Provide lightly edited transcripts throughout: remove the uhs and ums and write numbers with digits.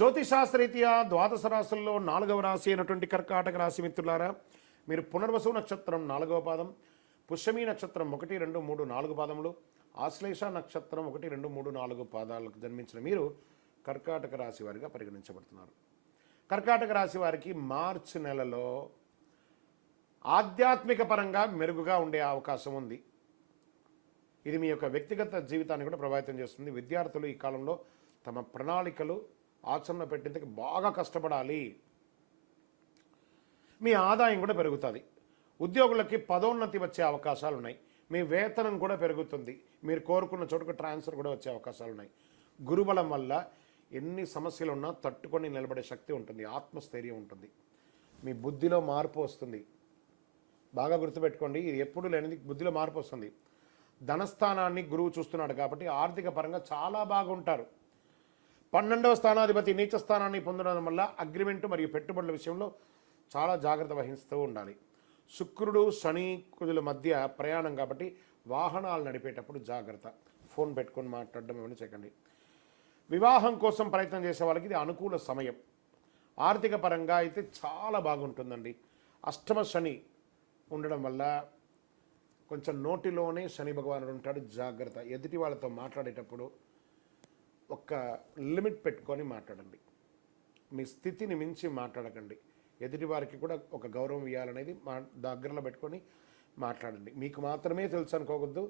జ్యోతిశాస్త్రరీత్యా ద్వాదశ రాశుల్లో 4వ రాశి అయినటువంటి కర్కాటక రాశి మిత్రులారా, మీరు పునర్వసు నక్షత్రం 4వ పాదం, పుష్యమి నక్షత్రం 1, 2, 3, 4 పాదములు, ఆశ్లేష నక్షత్రం 1, 2, 3, 4 పాదాలకు జన్మించిన మీరు కర్కాటక రాశి వారిగా పరిగణించబడుతున్నారు. కర్కాటక రాశి వారికి మార్చి నెలలో ఆధ్యాత్మిక పరంగా మెరుగుగా ఉండే అవకాశం ఉంది. ఇది మీ యొక్క వ్యక్తిగత జీవితాన్ని కూడా ప్రభావితం చేస్తుంది. విద్యార్థులు ఈ కాలంలో తమ ప్రణాళికలు ఆచరణ పెట్టేందుకు బాగా కష్టపడాలి. మీ ఆదాయం కూడా పెరుగుతుంది. ఉద్యోగులకి పదోన్నతి వచ్చే అవకాశాలు ఉన్నాయి. మీ వేతనం కూడా పెరుగుతుంది. మీరు కోరుకున్న చోటుకు ట్రాన్స్ఫర్ కూడా వచ్చే అవకాశాలు ఉన్నాయి. గురుబలం వల్ల ఎన్ని సమస్యలు ఉన్నా తట్టుకొని నిలబడే శక్తి ఉంటుంది. ఆత్మస్థైర్యం ఉంటుంది. మీ బుద్ధిలో మార్పు వస్తుంది. బాగా గుర్తుపెట్టుకోండి, ఇది ఎప్పుడు లేనిది బుద్ధిలో మార్పు వస్తుంది. ధనస్థానాన్ని గురువు చూస్తున్నాడు కాబట్టి ఆర్థిక పరంగా చాలా బాగుంటారు. 12వ స్థానాధిపతి నీచ స్థానాన్ని పొందడం వల్ల అగ్రిమెంటు మరియు పెట్టుబడుల విషయంలో చాలా జాగ్రత్త వహిస్తూ ఉండాలి. శుక్రుడు శని కుజుల మధ్య ప్రయాణం కాబట్టి వాహనాలు నడిపేటప్పుడు జాగ్రత్త. ఫోన్ పెట్టుకొని మాట్లాడడం ఏమైనా చేయకండి. వివాహం కోసం ప్రయత్నం చేసే వాళ్ళకి ఇది అనుకూల సమయం. ఆర్థిక పరంగా అయితే చాలా బాగుంటుందండి. అష్టమ శని ఉండడం వల్ల కొంచెం నోటిలోనే శని భగవానుడు ఉంటాడు. జాగ్రత్త. ఎదుటి వాళ్ళతో మాట్లాడేటప్పుడు ఒక లిమిట్ పెట్టుకొని మాట్లాడండి. మీ స్థితిని మించి మాట్లాడకండి. ఎదుటి వారికి కూడా ఒక గౌరవం ఇవ్వాలనేది దగ్గరలో పెట్టుకొని మాట్లాడండి. మీకు మాత్రమే తెలుసు అనుకోవద్దు.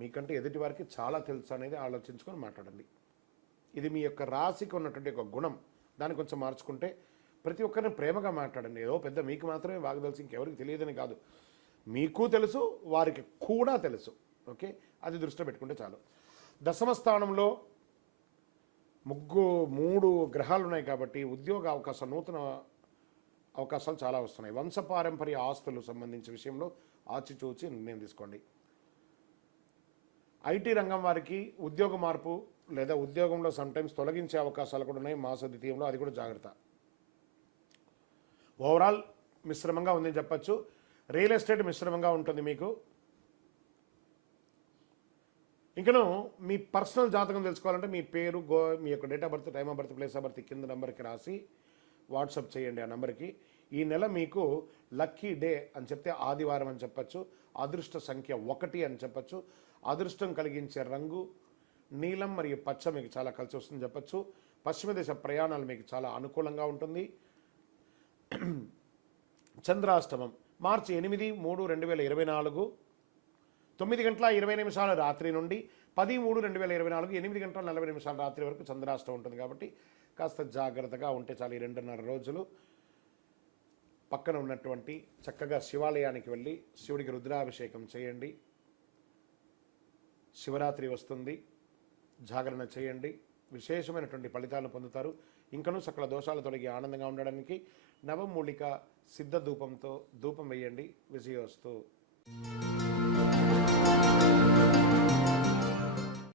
మీకంటే ఎదుటి వారికి చాలా తెలుసు అనేది ఆలోచించుకొని మాట్లాడండి. ఇది మీ యొక్క రాశికి ఉన్నటువంటి ఒక గుణం. దాన్ని కొంచెం మార్చుకుంటే ప్రతి ఒక్కరిని ప్రేమగా మాట్లాడండి. ఏదో పెద్ద మీకు మాత్రమే బాగా తెలుసు, ఇంకెవరికి తెలియదని కాదు. మీకు తెలుసు, వారికి కూడా తెలుసు. ఓకే, అది దృష్టిలో పెట్టుకుంటే చాలు. దశమ స్థానంలో 3 గ్రహాలు ఉన్నాయి కాబట్టి ఉద్యోగ అవకాశాలు, నూతన అవకాశాలు చాలా వస్తున్నాయి. వంశపారంపర్య ఆస్తులు సంబంధించిన విషయంలో ఆచితూచి నిర్ణయం తీసుకోండి. ఐటీ రంగం వారికి ఉద్యోగ మార్పు లేదా ఉద్యోగంలో సమ్టైమ్స్ తొలగించే అవకాశాలు కూడా ఉన్నాయి మాస ద్వితీయంలో. అది కూడా జాగ్రత్త. ఓవరాల్ మిశ్రమంగా ఉందని చెప్పచ్చు. రియల్ ఎస్టేట్ మిశ్రమంగా ఉంటుంది మీకు. ఇంకను మీ పర్సనల్ జాతకం తెలుసుకోవాలంటే మీ పేరు, మీ యొక్క date of birth, time of birth, place of birth కింద నెంబర్కి రాసి వాట్సాప్ చేయండి. ఆ నెంబర్కి ఈ నెల మీకు లక్కీ డే అని చెప్తే ఆదివారం అని చెప్పచ్చు. అదృష్ట సంఖ్య 1 అని చెప్పచ్చు. అదృష్టం కలిగించే రంగు నీలం మరియు పచ్చ మీకు చాలా కలిసి వస్తుందని చెప్పచ్చు. పశ్చిమ దేశ ప్రయాణాలు మీకు చాలా అనుకూలంగా ఉంటుంది. చంద్రాష్టమం మార్చి 8, 3, 2024 9:20 రాత్రి నుండి 10, 3, 2024 8:40 రాత్రి వరకు చంద్రాష్టమం ఉంటుంది. కాబట్టి కాస్త జాగ్రత్తగా ఉంటే చాలు. ఈ 2.5 రోజులు పక్కన ఉన్నటువంటి చక్కగా శివాలయానికి వెళ్ళి శివుడికి రుద్రాభిషేకం చేయండి. శివరాత్రి వస్తుంది, జాగరణ చేయండి. విశేషమైనటువంటి ఫలితాలను పొందుతారు. ఇంకనూ సకల దోషాలు తొలగి ఆనందంగా ఉండడానికి నవమూలిక సిద్ధ ధూపంతో ధూపం వేయండి. విజయోస్తు.